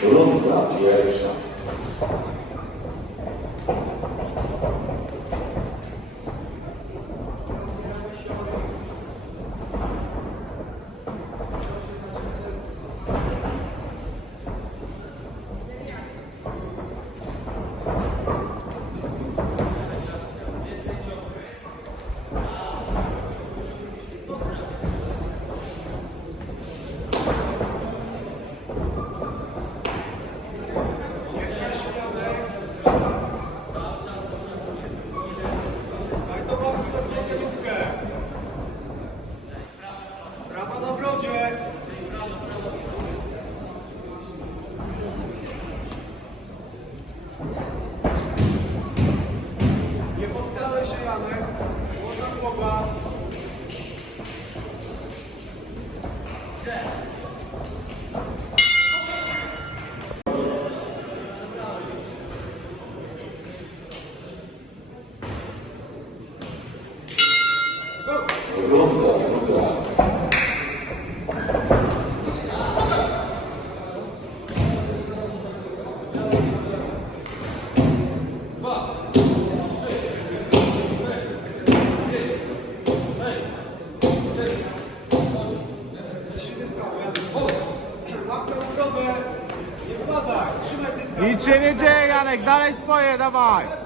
Pronto, la diversa. Nic się nie dzieje, Janek, dalej swoje, dawaj!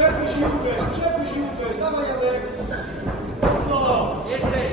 Przepuść Judesz, przepuść Judesz, dawaj Jadek. Mocno. Więcej.